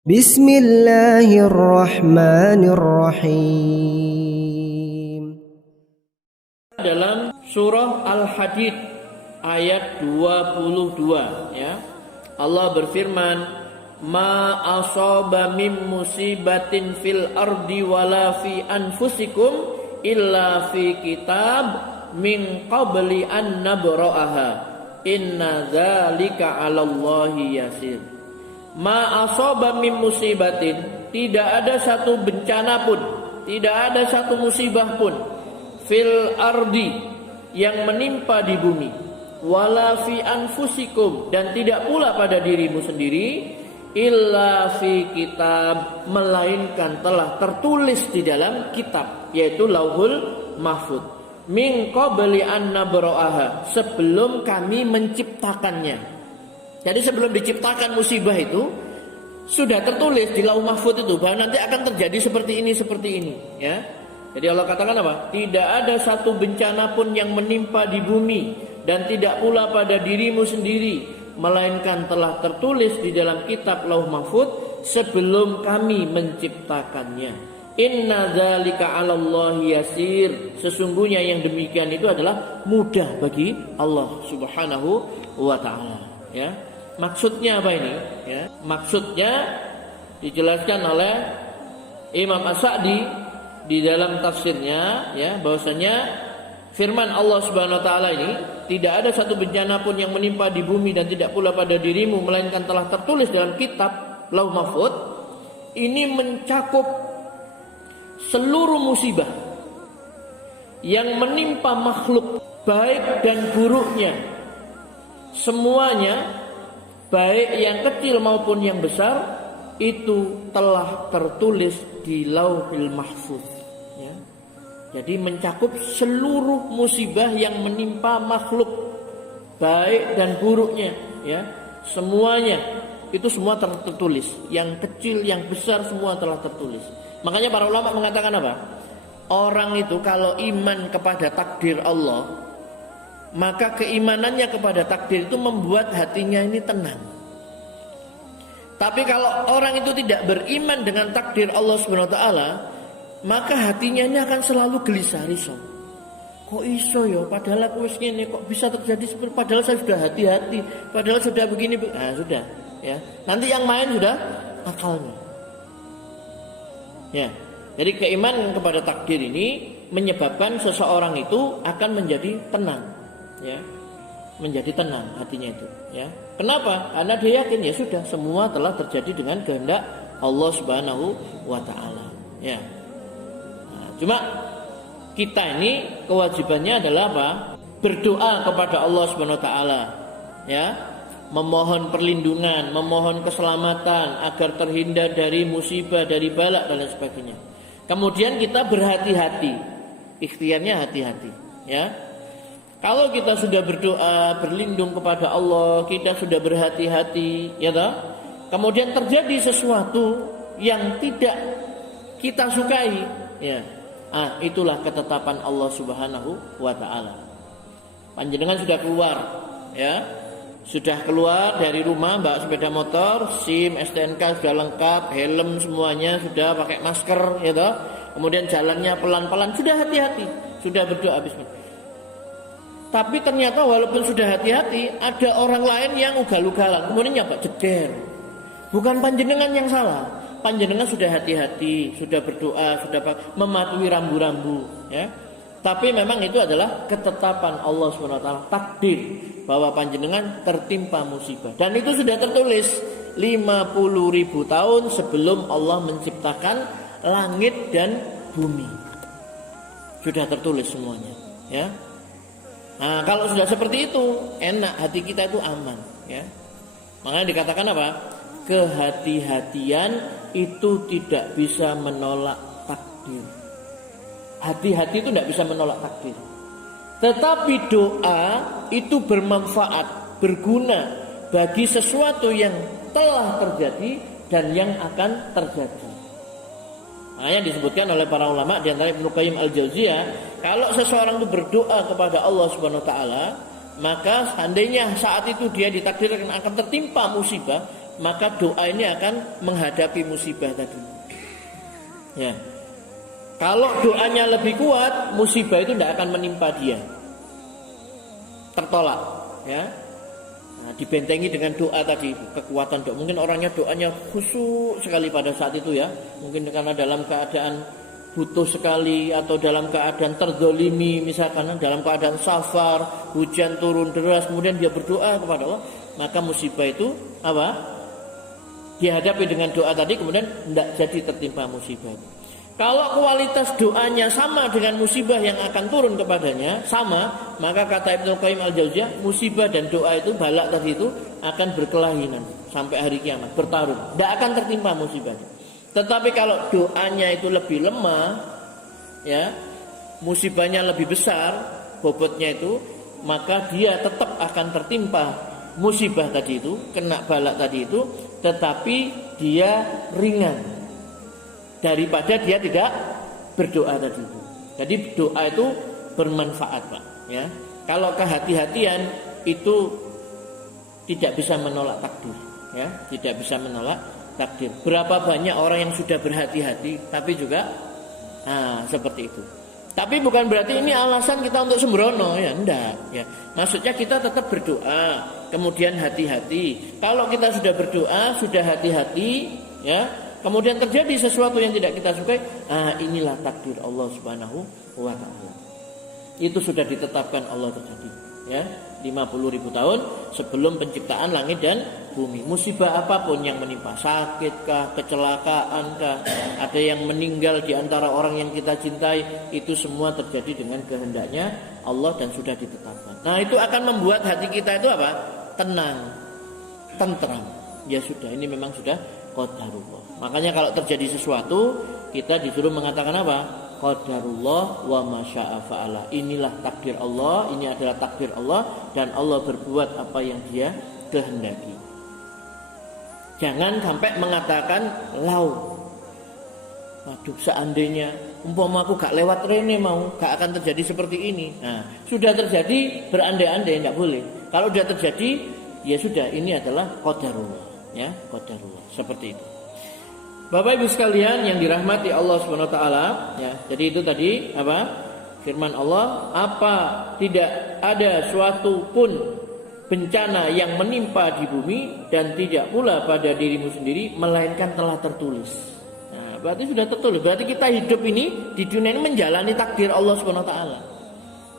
Bismillahirrahmanirrahim. Dalam surah Al-Hadid ayat 22 ya. Allah berfirman, "Ma asaba min musibatin fil ardi wala fi anfusikum illa fi kitab min qabli an nabra'aha. Inna dzalika 'alallahi yasir." Ma asaba min musibatin, tidak ada satu bencana pun, tidak ada satu musibah pun fil ardi yang menimpa di bumi, wala fi anfusikum, dan tidak pula pada dirimu sendiri, illa fi kitab, melainkan telah tertulis di dalam kitab, yaitu Lauhul Mahfuz, min qabli an nabra'aha, sebelum kami menciptakannya. Jadi sebelum diciptakan musibah itu sudah tertulis di Lauh Mahfuz itu bahwa nanti akan terjadi seperti ini ya. Jadi Allah katakan apa? Tidak ada satu bencana pun yang menimpa di bumi dan tidak pula pada dirimu sendiri, melainkan telah tertulis di dalam kitab Lauh Mahfuz sebelum kami menciptakannya. Inna dzalika 'alallahi yasir, sesungguhnya yang demikian itu adalah mudah bagi Allah Subhanahu wa taala ya. Maksudnya apa ini ya? Maksudnya dijelaskan oleh Imam As-Sa'di di dalam tafsirnya ya, bahwasanya firman Allah Subhanahu wa taala ini, tidak ada satu bencana pun yang menimpa di bumi dan tidak pula pada dirimu, melainkan telah tertulis dalam kitab Lauh Mahfuz. Ini mencakup seluruh musibah yang menimpa makhluk, baik dan buruknya, semuanya, baik yang kecil maupun yang besar, itu telah tertulis di Lauhul Mahfuz ya. Jadi mencakup seluruh musibah yang menimpa makhluk, baik dan buruknya ya, semuanya itu semua tertulis, yang kecil yang besar semua telah tertulis. Makanya para ulama mengatakan apa? Orang itu kalau iman kepada takdir Allah, maka keimanannya kepada takdir itu membuat hatinya ini tenang. Tapi kalau orang itu tidak beriman dengan takdir Allah Subhanahu wa taala, maka hatinya ini akan selalu gelisah risau. Kok iso ya, padahal aku wis ngene, kok bisa terjadi seperti, padahal saya sudah hati-hati, padahal sudah begini. Nah, sudah ya. Nanti yang main sudah akalnya. Ya. Jadi keimanan kepada takdir ini menyebabkan seseorang itu akan menjadi tenang. Ya, menjadi tenang hatinya itu ya. Kenapa? Karena dia yakin ya sudah, semua telah terjadi dengan kehendak Allah Subhanahu wa taala ya. Nah, cuma kita ini kewajibannya adalah apa? Berdoa kepada Allah Subhanahu wa taala ya, memohon perlindungan, memohon keselamatan agar terhindar dari musibah, dari bala dan lain sebagainya. Kemudian kita berhati-hati, ikhtiarnya hati-hati ya. Kalau kita sudah berdoa, berlindung kepada Allah, kita sudah berhati-hati, ya toh? Kemudian terjadi sesuatu yang tidak kita sukai, ya. Itulah ketetapan Allah Subhanahu wa taala. Panjenengan sudah keluar, ya. Sudah keluar dari rumah, bawa sepeda motor, SIM, STNK sudah lengkap, helm semuanya sudah, pakai masker, ya toh? Kemudian jalannya pelan-pelan, sudah hati-hati, sudah berdoa bismillah. Tapi ternyata walaupun sudah hati-hati, ada orang lain yang ugal-ugalan, kemudian nyapa jeder. Bukan panjenengan yang salah, panjenengan sudah hati-hati, sudah berdoa, sudah mematuhi rambu-rambu ya. Tapi memang itu adalah ketetapan Allah SWT, takdir bahwa panjenengan tertimpa musibah. Dan itu sudah tertulis 50.000 tahun sebelum Allah menciptakan langit dan bumi. Sudah tertulis semuanya ya. Nah, kalau sudah seperti itu, enak, hati kita itu aman ya. Makanya dikatakan apa? Kehati-hatian itu tidak bisa menolak takdir. Hati-hati itu tidak bisa menolak takdir. Tetapi doa itu bermanfaat, berguna bagi sesuatu yang telah terjadi dan yang akan terjadi. Makanya disebutkan oleh para ulama di antara Ibnu Qayyim Al-Jauziyah, kalau seseorang itu berdoa kepada Allah Subhanahu wa taala, maka seandainya saat itu dia ditakdirkan akan tertimpa musibah, maka doa ini akan menghadapi musibah tadi. Ya. Kalau doanya lebih kuat, musibah itu tidak akan menimpa dia. Tertolak, ya. Nah, dibentengi dengan doa tadi, kekuatan doa. Mungkin orangnya doanya khusyuk sekali pada saat itu ya. Mungkin karena dalam keadaan butuh sekali atau dalam keadaan terzolimi, misalkan dalam keadaan safar, hujan turun deras, kemudian dia berdoa kepada Allah, maka musibah itu apa? Dihadapi dengan doa tadi, kemudian tidak jadi tertimpa musibah. Kalau kualitas doanya sama dengan musibah yang akan turun kepadanya, sama, maka kata Ibnu Qayyim Al-Jauziyah, musibah dan doa itu, balak tadi itu akan berkelahinan sampai hari kiamat, bertarung. Tidak akan tertimpa musibahnya. Tetapi kalau doanya itu lebih lemah, ya, musibahnya lebih besar, bobotnya itu, maka dia tetap akan tertimpa musibah tadi itu, kena balak tadi itu, tetapi dia ringan daripada dia tidak berdoa tadi itu. Jadi doa itu bermanfaat, Pak, ya. Kalau kehati-hatian itu tidak bisa menolak takdir, ya, tidak bisa menolak takdir. Berapa banyak orang yang sudah berhati-hati tapi juga seperti itu. Tapi bukan berarti ini alasan kita untuk sembrono, ya, enggak, ya. Maksudnya kita tetap berdoa, kemudian hati-hati. Kalau kita sudah berdoa, sudah hati-hati, ya, kemudian terjadi sesuatu yang tidak kita sukai, inilah takdir Allah Subhanahu wa ta'ala. Itu sudah ditetapkan Allah terjadi, ya. 50.000 tahun sebelum penciptaan langit dan bumi. Musibah apapun yang menimpa, sakitkah, kecelakaankah, ada yang meninggal di antara orang yang kita cintai, itu semua terjadi dengan kehendaknya Allah dan sudah ditetapkan. Nah, itu akan membuat hati kita itu apa? Tenang, tentram. Ya sudah, ini memang sudah qadarullah. Makanya kalau terjadi sesuatu, kita disuruh mengatakan apa? Qadarullah wa masya'a fa'ala. Inilah takdir Allah, ini adalah takdir Allah, dan Allah berbuat apa yang Dia kehendaki. Jangan sampai mengatakan lau. Waduh, seandainya umpama aku gak lewat rene mau, gak akan terjadi seperti ini. Nah, sudah terjadi berandai-andai, enggak boleh. Kalau sudah terjadi, ya sudah, ini adalah qadarullah, ya, qadarullah. Seperti itu. Bapak Ibu sekalian yang dirahmati Allah Subhanahu wa taala, ya. Jadi itu tadi apa? Firman Allah, apa tidak ada suatu pun bencana yang menimpa di bumi dan tidak pula pada dirimu sendiri melainkan telah tertulis. Nah, berarti sudah tertulis. Berarti kita hidup ini di dunia ini menjalani takdir Allah Subhanahu wa taala.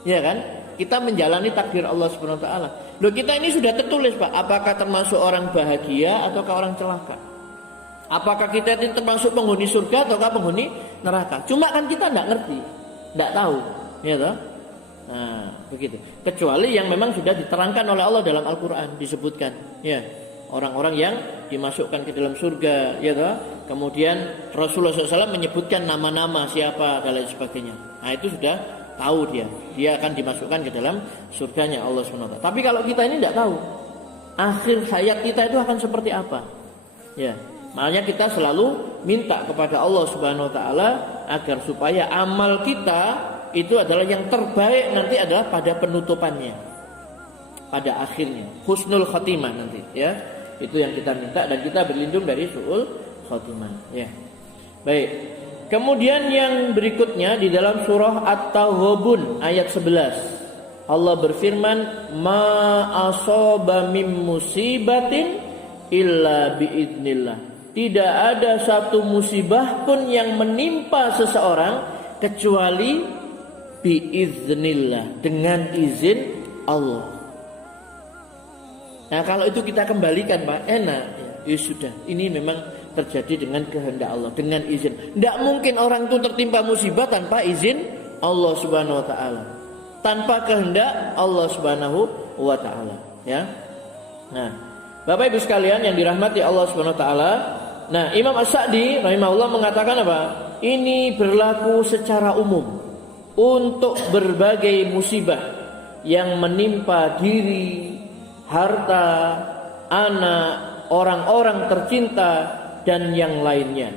Ya kan? Kita menjalani takdir Allah Subhanahu wa taala. Loh, kita ini sudah tertulis, Pak. Apakah termasuk orang bahagia ataukah orang celaka? Apakah kita ini termasuk penghuni surga ataukah penghuni neraka? Cuma kan kita tidak ngerti, tidak tahu, ya toh? Nah, begitu. Kecuali yang memang sudah diterangkan oleh Allah dalam Al-Quran, disebutkan, ya, orang-orang yang dimasukkan ke dalam surga, ya toh? Kemudian Rasulullah SAW menyebutkan nama-nama siapa dan lain sebagainya. Nah, itu sudah tahu dia akan dimasukkan ke dalam surganya Allah SWT. Tapi kalau kita ini tidak tahu, akhir hayat kita itu akan seperti apa, ya. Makanya kita selalu minta kepada Allah Subhanahu wa taala agar supaya amal kita itu adalah yang terbaik nanti adalah pada penutupannya. Pada akhirnya, husnul khatimah nanti, ya. Itu yang kita minta dan kita berlindung dari su'ul khatimah, ya. Baik. Kemudian yang berikutnya di dalam surah At-Taghabun ayat 11. Allah berfirman, "Ma asaba mim musibatin illa biidznillah." Tidak ada satu musibah pun yang menimpa seseorang kecuali biiznillah, dengan izin Allah. Nah, kalau itu kita kembalikan, Pak, enak. Ya sudah, ini memang terjadi dengan kehendak Allah, dengan izin. Tidak mungkin orang itu tertimpa musibah tanpa izin Allah Subhanahu wa taala. Tanpa kehendak Allah Subhanahu wa taala, ya. Nah, Bapak Ibu sekalian yang dirahmati Allah Subhanahu wa taala, nah, Imam As-Sa'di rahimahullah mengatakan apa? Ini berlaku secara umum untuk berbagai musibah yang menimpa diri, harta, anak, orang-orang tercinta dan yang lainnya.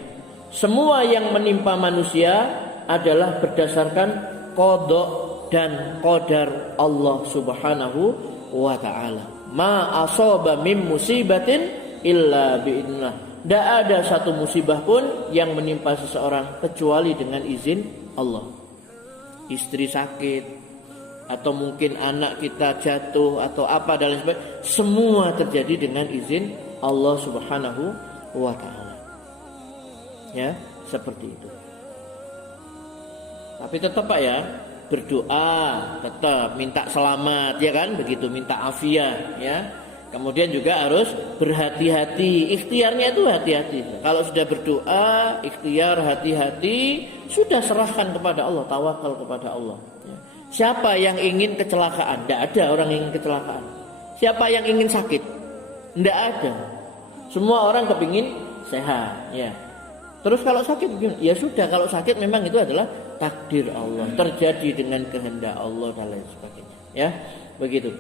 Semua yang menimpa manusia adalah berdasarkan qada dan qadar Allah Subhanahu wa taala. Ma asaba mim musibatin illa biidznillah. Tidak ada satu musibah pun yang menimpa seseorang kecuali dengan izin Allah. Istri sakit, atau mungkin anak kita jatuh, atau apa dan lain sebagainya, semua terjadi dengan izin Allah Subhanahu wa ta'ala. Ya, seperti itu. Tapi tetap Pak ya, berdoa, tetap minta selamat, ya kan, begitu, minta afiat, ya. Kemudian juga harus berhati-hati, ikhtiarnya itu hati-hati. Kalau sudah berdoa, ikhtiar, hati-hati, sudah serahkan kepada Allah, tawakal kepada Allah. Ya. Siapa yang ingin kecelakaan? Tidak ada orang yang ingin kecelakaan. Siapa yang ingin sakit? Tidak ada. Semua orang kepingin sehat. Ya. Terus kalau sakit, ya sudah. Kalau sakit memang itu adalah takdir Allah, terjadi dengan kehendak Allah dan lain sebagainya. Ya, begitu.